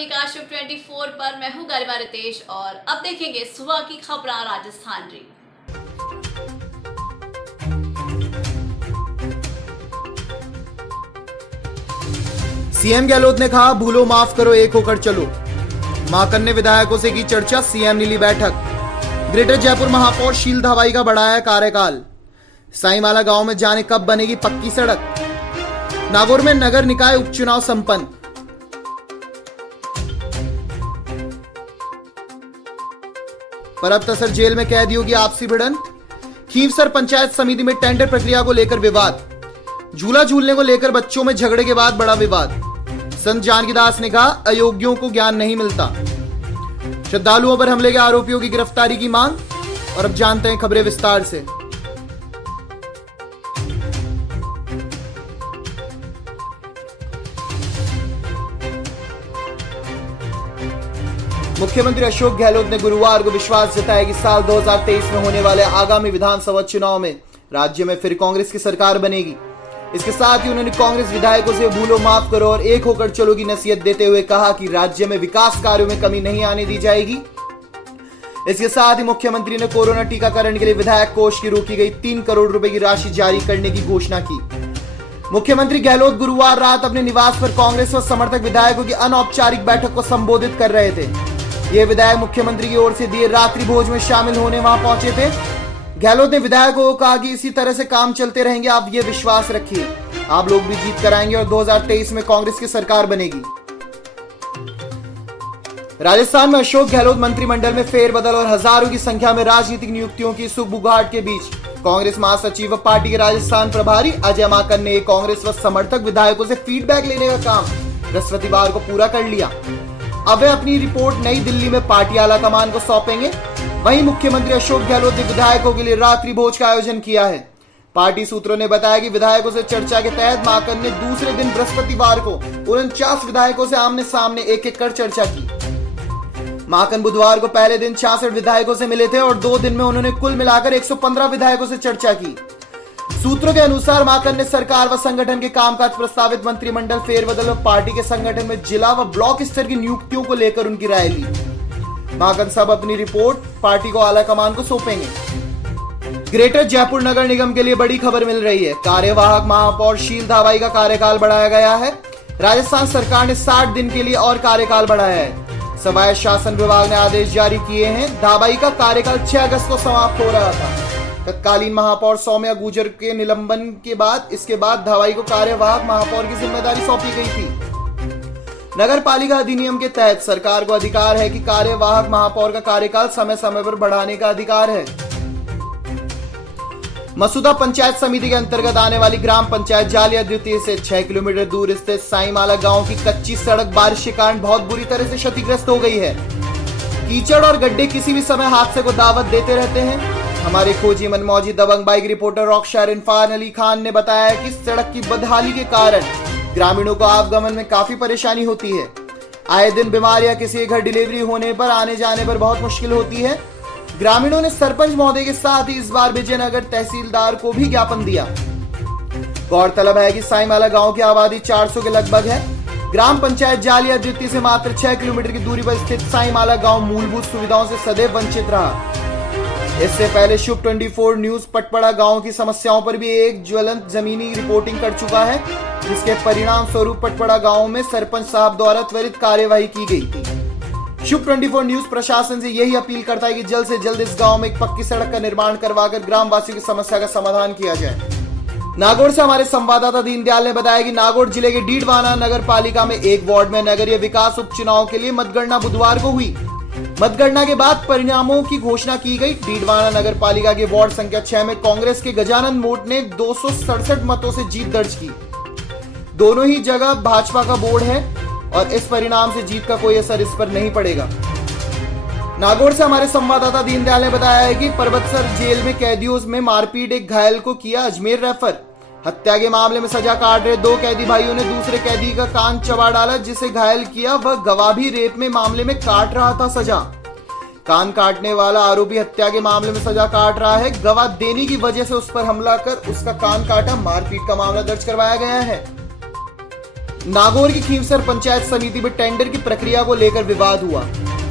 सभी का शुभ 24 पर। मैं हूं गरिमा रितेश और अब देखेंगे सुबह की खबरें राजस्थान री। सीएम गहलोत ने कहा भूलो माफ करो एक होकर चलो। माकन ने विधायकों से की चर्चा, सीएम ने ली बैठक। ग्रेटर जयपुर महापौर शील धावाई का बढ़ाया कार्यकाल। साईमाला गांव में जाने कब बनेगी पक्की सड़क। नागौर में नगर निकाय उपचुनाव संपन्न। परब तसर जेल में कैदियों की आपसी भिड़ंत। खींवसर पंचायत समिति में टेंडर प्रक्रिया को लेकर विवाद। झूला झूलने को लेकर बच्चों में झगड़े के बाद बड़ा विवाद। संत जानकीदास ने कहा अयोग्यों को ज्ञान नहीं मिलता। श्रद्धालुओं पर हमले के आरोपियों की गिरफ्तारी की मांग। और अब जानते हैं खबरें विस्तार से। मुख्यमंत्री अशोक गहलोत ने गुरुवार को विश्वास जताया कि साल 2023 में होने वाले आगामी विधानसभा चुनाव में राज्य में फिर कांग्रेस की सरकार बनेगी। इसके साथ ही उन्होंने कांग्रेस विधायकों से भूलो माफ करो और एक होकर चलो की नसीहत देते हुए कहा कि राज्य में विकास कार्यों में कमी नहीं आने दी जाएगी। इसके साथ ही मुख्यमंत्री ने कोरोना टीकाकरण के लिए विधायक कोष की रोकी गई 3 करोड़ रुपए की राशि जारी करने की घोषणा की। मुख्यमंत्री गहलोत गुरुवार रात अपने निवास पर कांग्रेस व समर्थक विधायकों की अनौपचारिक बैठक को संबोधित कर रहे थे। ये विधायक मुख्यमंत्री की ओर से दिए रात्रि भोज में शामिल होने वहां पहुंचे थे। गहलोत ने विधायकों को कहा कि इसी तरह से काम चलते रहेंगे, आप ये विश्वास रखिए, आप लोग भी जीत कराएंगे और 2023 में कांग्रेस की सरकार बनेगी। राजस्थान में अशोक गहलोत मंत्रिमंडल में फेरबदल और हजारों की संख्या में राजनीतिक नियुक्तियों की सुगबुगाहट के बीच कांग्रेस महासचिव व पार्टी के राजस्थान प्रभारी अजय माकन ने कांग्रेस व समर्थक विधायकों से फीडबैक लेने का काम बृहस्पतिवार को पूरा कर लिया। अब वे अपनी रिपोर्ट नई दिल्ली में पार्टी आला कमान को सौंपेंगे। वहीं मुख्यमंत्री अशोक गहलोत ने विधायकों के लिए रात्रि भोज का आयोजन किया है। पार्टी सूत्रों ने बताया कि विधायकों से चर्चा के तहत माकन ने दूसरे दिन बृहस्पतिवार को 49 विधायकों से आमने सामने एक एक कर चर्चा की। माकन बुधवार को पहले दिन 66 विधायकों से मिले थे और 2 दिन में उन्होंने कुल मिलाकर 115 विधायकों से चर्चा की। सूत्रों के अनुसार माकन ने सरकार व संगठन के कामकाज, प्रस्तावित मंत्रिमंडल फेरबदल व पार्टी के संगठन में जिला व ब्लॉक स्तर की नियुक्तियों को लेकर उनकी राय ली। माकन सब अपनी रिपोर्ट पार्टी को आला कमान को सौंपेंगे। ग्रेटर जयपुर नगर निगम के लिए बड़ी खबर मिल रही है। कार्यवाहक महापौर शील धावाई का कार्यकाल बढ़ाया गया है। राजस्थान सरकार ने 60 दिन के लिए और कार्यकाल बढ़ाया है। स्वायत्त शासन विभाग ने आदेश जारी किए हैं। धावाई का कार्यकाल 6 अगस्त को समाप्त हो रहा था। तत्कालीन महापौर सौम्या गुर्जर के निलंबन के बाद इसके बाद धावाई को कार्यवाहक महापौर की जिम्मेदारी सौंपी गई थी। नगर पालिका अधिनियम के तहत सरकार को अधिकार है कि कार्यवाहक महापौर का कार्यकाल समय समय पर बढ़ाने का अधिकार है। मसूदा पंचायत समिति के अंतर्गत आने वाली ग्राम पंचायत जालिया द्वितीय से 6 किलोमीटर दूर स्थित साईमाला गांव की कच्ची सड़क बारिश के कारण बहुत बुरी तरह से क्षतिग्रस्त हो गई है। कीचड़ और गड्ढे किसी भी समय हादसे को दावत देते रहते हैं। हमारे खोजी मनमौजी दबंग बाइक रिपोर्टर रॉकशार इरफान अली खान ने बताया कि सड़क की बदहाली के कारण ग्रामीणों को आवागमन में काफी परेशानी होती है। आए दिन बीमार या किसी घर डिलीवरी होने पर आने जाने पर बहुत मुश्किल होती है। ग्रामीणों ने सरपंच महोदय के साथ ही इस बार विजयनगर तहसीलदार को भी ज्ञापन दिया। गौरतलब है कि साईमाला गांव की आबादी 400 के लगभग है। ग्राम पंचायत जालिया द्वितीय से मात्र 6 किलोमीटर की दूरी पर स्थित साईमाला गांव मूलभूत सुविधाओं से सदैव वंचित रहा। इससे पहले शुभ 24 न्यूज पटपड़ा गांव की समस्याओं पर भी एक ज्वलंत जमीनी रिपोर्टिंग कर चुका है, जिसके परिणाम स्वरूप पटपड़ा गांव में सरपंच साहब द्वारा त्वरित कार्यवाही की गई थी। शुभ 24 न्यूज प्रशासन से यही अपील करता है कि जल्द से जल्द इस गांव में एक पक्की सड़क का निर्माण करवाकर ग्रामवासियों की समस्या का समाधान किया जाए। नागौर से हमारे संवाददाता दीनदयाल ने बताया कि नागौर जिले के डीडवाना नगर पालिका में एक वार्ड में नगरीय विकास उपचुनाव के लिए मतगणना बुधवार को हुई। मतगणना के बाद परिणामों की घोषणा की गई। डीडवाना नगर पालिका के वार्ड संख्या 6 में कांग्रेस के गजानन मोट ने 267 मतों से जीत दर्ज की। दोनों ही जगह भाजपा का बोर्ड है और इस परिणाम से जीत का कोई असर इस पर नहीं पड़ेगा। नागौर से हमारे संवाददाता दीनदयाल ने बताया है कि परबतसर जेल में कैदियों में मारपीट, एक घायल को किया अजमेर रेफर। हत्या के मामले में सजा काट रहे 2 कैदी भाइयों ने दूसरे कैदी का कान चबा डाला, जिसे घायल किया। वह गवाह भी रेप में मामले में काट रहा था सजा। कान काटने वाला आरोपी हत्या के मामले में सजा काट रहा है। गवाह देने की वजह से उस पर हमला कर उसका कान काटा। मारपीट का मामला दर्ज करवाया गया है। नागौर की खींवसर पंचायत समिति में टेंडर की प्रक्रिया को लेकर विवाद हुआ।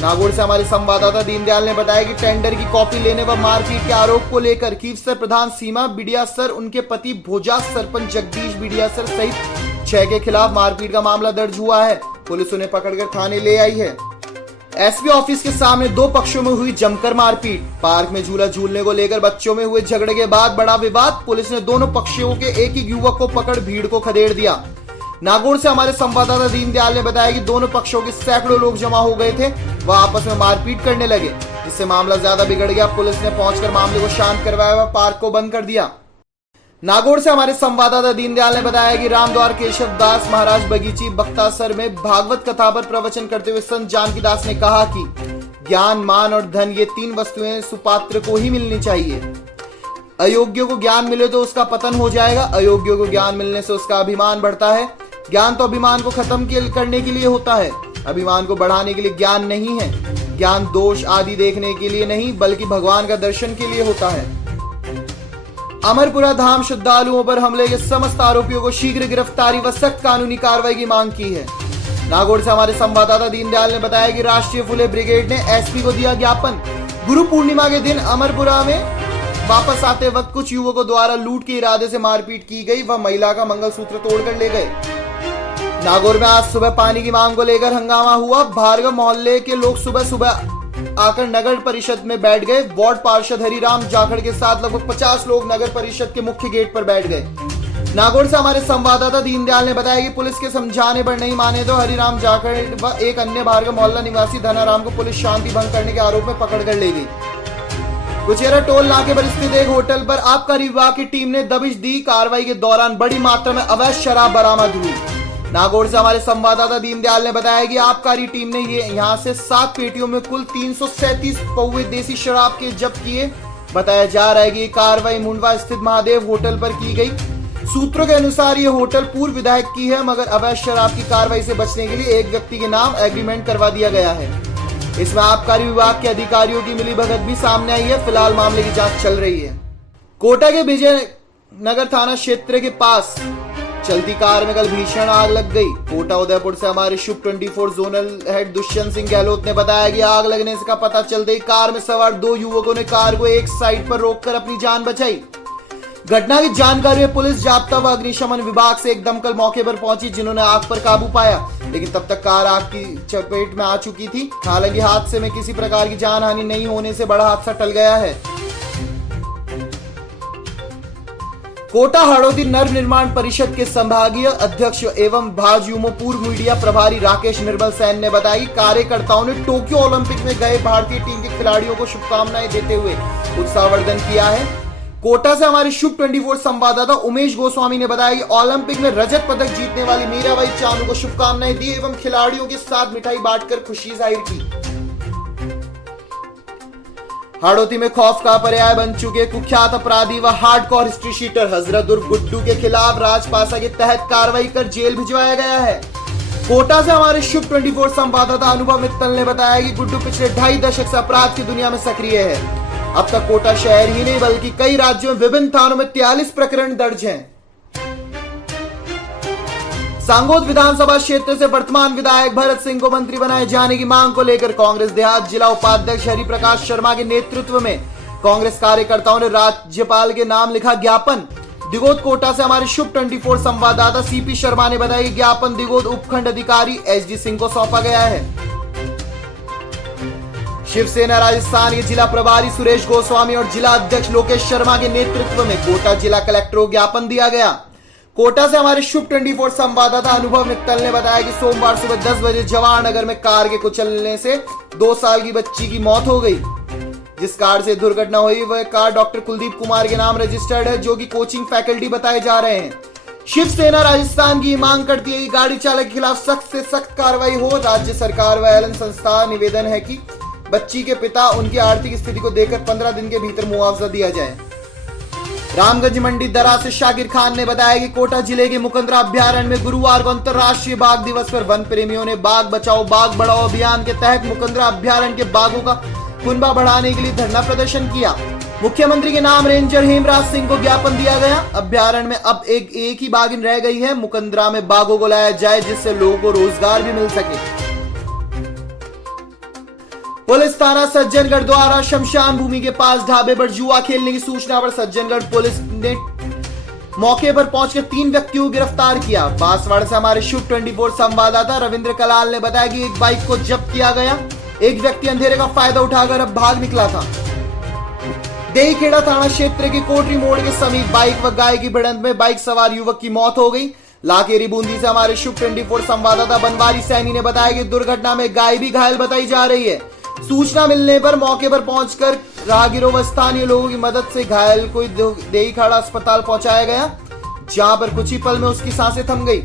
नागौर से हमारे संवाददाता दीनदयाल ने बताया कि टेंडर की कॉपी लेने व मारपीट के आरोप को लेकर खींवसर प्रधान सीमा बिडियासर, उनके पति भोजा, सरपंच जगदीश बिडियासर सहित 6 के खिलाफ मारपीट का मामला दर्ज हुआ है। पुलिस उन्हें पकड़कर थाने ले आई है। एसपी ऑफिस के सामने 2 पक्षों में हुई जमकर मारपीट। पार्क में झूला झूलने को लेकर बच्चों में हुए झगड़े के बाद बड़ा विवाद। पुलिस ने दोनों पक्षों के एक ही युवक को पकड़ भीड़ को खदेड़ दिया। नागौर से हमारे संवाददाता दीनदयाल ने बताया कि दोनों पक्षों के सैकड़ों लोग जमा हो गए थे, वह आपस में मारपीट करने लगे, जिससे मामला ज्यादा बिगड़ गया। पुलिस ने पहुंचकर मामले को शांत करवाया व पार्क को बंद कर दिया। नागौर से हमारे संवाददाता दीनदयाल ने बताया कि रामद्वार केशव दास महाराज बगीची बख्तासर में भागवत कथा पर प्रवचन करते हुए संत जानकी दास ने कहा कि ज्ञान, मान और धन, ये 3 वस्तुएं सुपात्र को ही मिलनी चाहिए। अयोग्य को ज्ञान मिले तो उसका पतन हो जाएगा, अयोग्य को ज्ञान मिलने से उसका अभिमान बढ़ता है। ज्ञान तो अभिमान को खत्म करने के लिए होता है, अभिमान को बढ़ाने के लिए ज्ञान नहीं है। ज्ञान दोष आदि देखने के लिए नहीं, बल्कि भगवान का दर्शन के लिए होता है। अमरपुरा धाम श्रद्धालुओं पर हमले के समस्त आरोपियों को शीघ्र गिरफ्तारी व सख्त कानूनी कार्रवाई की मांग की है। नागौर से हमारे संवाददाता दीनदयाल ने बताया कि राष्ट्रीय फुले ब्रिगेड ने एसपी को दिया ज्ञापन। गुरु पूर्णिमा के दिन अमरपुरा में वापस आते वक्त कुछ युवकों द्वारा लूट के इरादे से मारपीट की गई व महिला का मंगलसूत्र तोड़कर ले गए। नागौर में आज सुबह पानी की मांग को लेकर हंगामा हुआ। भार्गव मोहल्ले के लोग सुबह सुबह आकर नगर परिषद में बैठ गए। वार्ड पार्षद हरिराम जाखड़ के साथ लगभग 50 लोग नगर परिषद के मुख्य गेट पर बैठ गए। नागौर से हमारे संवाददाता दीनदयाल ने बताया कि पुलिस के समझाने पर नहीं माने तो हरिराम जाखड़ व एक अन्य भार्गव मोहल्ला निवासी धनाराम को पुलिस शांति भंग करने के आरोप में पकड़ कर ले गई। कुचेरा टोल नाके पर स्थित एक होटल पर आबकारी विभाग की टीम ने दबिश दी। कार्रवाई के दौरान बड़ी मात्रा में अवैध शराब बरामद हुई। नागौर से हमारे संवाददाता दीनदयाल ने बताया कि आबकारी टीम ने यहां से 7 पेटियों में कुल 337 पौवे देसी शराब के जब्त किए। बताया जा रहा है कि कार्रवाई मुंडवा स्थित महादेव होटल पर की गई। सूत्रों के अनुसार ये होटल पूर्व विधायक की है, मगर अवैध शराब की कार्रवाई से बचने के लिए एक व्यक्ति के नाम एग्रीमेंट करवा दिया गया है। इसमें आबकारी विभाग के अधिकारियों की मिलीभगत भी सामने आई है। फिलहाल मामले की जांच चल रही है। कोटा के विजय नगर थाना क्षेत्र के पास चलती कार में कल भीषण आग लग गई। कोटा उदयपुर से हमारे शुभ 24 जोनल हेड दुष्यंत सिंह गहलोत ने बताया कि आग लगने का पता चलते ही कार में सवार 2 युवकों ने कार को एक साइड पर रोककर अपनी जान बचाई। घटना की जानकारी में पुलिस, जाब्ता व अग्निशमन विभाग से एक दमकल मौके पर पहुंची, जिन्होंने आग पर काबू पाया, लेकिन तब तक कार आग की चपेट में आ चुकी थी। हालांकि हादसे में किसी प्रकार की जान हानि नहीं होने से बड़ा हादसा टल गया है। कोटा हाड़ौती नर निर्माण परिषद के संभागीय अध्यक्ष एवं भाजयुमो पूर्व मीडिया प्रभारी राकेश निर्मल सैन ने बताया कि कार्यकर्ताओं ने टोक्यो ओलंपिक में गए भारतीय टीम के खिलाड़ियों को शुभकामनाएं देते हुए उत्साहवर्धन किया है। कोटा से हमारे शुभ 24 संवाददाता उमेश गोस्वामी ने बताया कि ओलंपिक में रजत पदक जीतने वाली मीराबाई चानू को शुभकामनाएं दी एवं खिलाड़ियों के साथ मिठाई बांटकर खुशी जाहिर की। हाड़ौती में खौफ का पर्याय बन चुके कुख्यात अपराधी व हार्डकोर हिस्ट्री शीटर हजरत उर्फ गुड्डू के खिलाफ राजपासा के तहत कार्रवाई कर जेल भिजवाया गया है। कोटा से हमारे शुभ 24 संवाददाता अनुभव मित्तल ने बताया कि गुड्डू पिछले 2.5 दशक से अपराध की दुनिया में सक्रिय है। अब तक कोटा शहर ही नहीं बल्कि कई राज्यों में विभिन्न थानों में 43 प्रकरण दर्ज हैं। सांगोद विधानसभा क्षेत्र से वर्तमान विधायक भरत सिंह को मंत्री बनाए जाने की मांग को लेकर कांग्रेस देहात जिला उपाध्यक्ष हरिप्रकाश शर्मा के नेतृत्व में कांग्रेस कार्यकर्ताओं ने राज्यपाल के नाम लिखा ज्ञापन। दिगोद कोटा से हमारे शुभ 24 संवाददाता सीपी शर्मा ने बताया कि ज्ञापन दिगोद उपखंड अधिकारी एसडी सिंह को सौंपा गया है। शिवसेना राजस्थान के जिला प्रभारी सुरेश गोस्वामी और जिला अध्यक्ष लोकेश शर्मा के नेतृत्व में कोटा जिला कलेक्टर को ज्ञापन दिया गया। कोटा से हमारे शुभ 24 संवाददाता अनुभव मित्तल ने बताया कि सोमवार सुबह 10 बजे जवाहर नगर में कार के कुचलने से 2 साल की बच्ची की मौत हो गई। जिस कार से दुर्घटना हुई वह कार डॉक्टर कुलदीप कुमार के नाम रजिस्टर्ड है, जो कि कोचिंग फैकल्टी बताए जा रहे हैं। शिवसेना राजस्थान की मांग करती है कि गाड़ी चालक के खिलाफ सख्त से सख्त कार्रवाई हो। राज्य सरकार व एलन संस्था निवेदन है कि बच्ची के पिता उनकी आर्थिक स्थिति को देखकर 15 दिन के भीतर मुआवजा दिया जाए। रामगंज मंडी दरा से शाकिर खान ने बताया कि कोटा जिले के मुकंदरा अभ्यारण्य में गुरुवार को अंतर्राष्ट्रीय बाघ दिवस पर वन प्रेमियों ने बाघ बचाओ बाघ बढ़ाओ अभियान के तहत मुकंदरा अभ्यारण्य के बाघों का कुनबा बढ़ाने के लिए धरना प्रदर्शन किया। मुख्यमंत्री के नाम रेंजर हेमराज सिंह को ज्ञापन दिया गया। अभ्यारण्य में अब एक ही बाघिन रह गई है। मुकंदरा में बाघों को लाया जाए जिससे लोगों को रोजगार भी मिल सके। पुलिस थाना सज्जनगढ़ द्वारा शमशान भूमि के पास ढाबे पर जुआ खेलने की सूचना पर सज्जनगढ़ पुलिस ने मौके पर पहुंचकर 3 व्यक्तियों को गिरफ्तार किया। बांसवाड़ा से हमारे शुभ 24 संवाददाता रविंद्र कलाल ने बताया कि एक बाइक को जब्त किया गया। एक व्यक्ति अंधेरे का फायदा उठाकर अब भाग निकला था। देईखेड़ा थाना क्षेत्र के कोटरी मोड़ के समीप बाइक व गाय की भिड़ंत में बाइक सवार युवक की मौत हो गई। लाकेरी बूंदी से हमारे शुभ 24 संवाददाता बनवारी सैनी ने बताया कि दुर्घटना में गाय भी घायल बताई जा रही है। सूचना मिलने पर मौके पर पहुंचकर राहगीरों व स्थानीय लोगों की मदद से घायल को देईखेड़ा अस्पताल पहुंचाया गया, जहां पर कुछ ही पल में उसकी सांसें थम गई।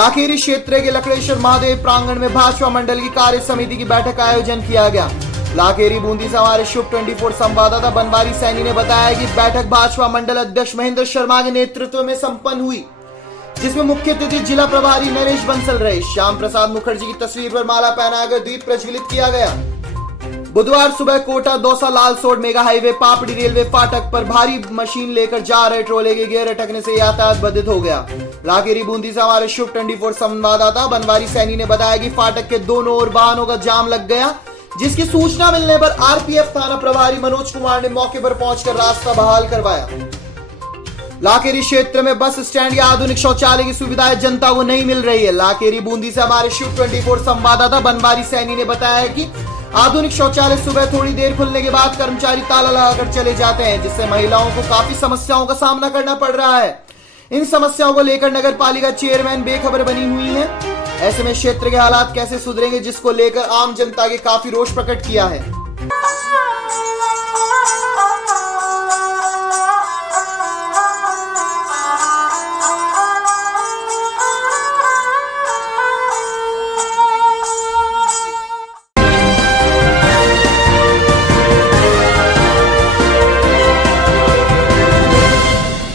लाखेरी क्षेत्र के लकड़ेश्वर महादेव प्रांगण में भाजपा मंडल की कार्य समिति की बैठक का आयोजन किया गया। लाखेरी बूंदी से हमारे शुभ 24 संवाददाता बनवारी सैनी ने बताया कि बैठक भाजपा मंडल अध्यक्ष महेंद्र शर्मा के नेतृत्व में संपन्न हुई, जिसमें मुख्य अतिथि जिला प्रभारी नरेश बंसल रहे। श्याम प्रसाद मुखर्जी की तस्वीर पर माला पहनाकर दीप प्रज्वलित किया गया। बुधवार सुबह कोटा दौसा लालसोट मेगा हाईवे पापड़ी रेलवे फाटक पर भारी मशीन लेकर जा रहे ट्रोले के गियर अटकने से यातायात बाधित हो गया। लाखेरी बूंदी से हमारे शुभ 24 संवाददाता बनवारी सैनी ने बताया कि फाटक के दोनों ओर वाहनों का जाम लग गया, जिसकी सूचना मिलने पर आरपीएफ थाना प्रभारी मनोज कुमार ने मौके पर पहुंचकर रास्ता बहाल करवाया। लाखेरी क्षेत्र में बस स्टैंड या आधुनिक शौचालय की सुविधाएं जनता को नहीं मिल रही है। लाखेरी बूंदी से हमारे शुभ 24 संवाददाता बनवारी सैनी ने बताया कि आधुनिक शौचालय सुबह थोड़ी देर खुलने के बाद कर्मचारी ताला लगाकर चले जाते हैं, जिससे महिलाओं को काफी समस्याओं का सामना करना पड़ रहा है। इन समस्याओं को लेकर नगर पालिका चेयरमैन बेखबर बनी हुई है। ऐसे में क्षेत्र के हालात कैसे सुधरेंगे, जिसको लेकर आम जनता के काफी रोष प्रकट किया है।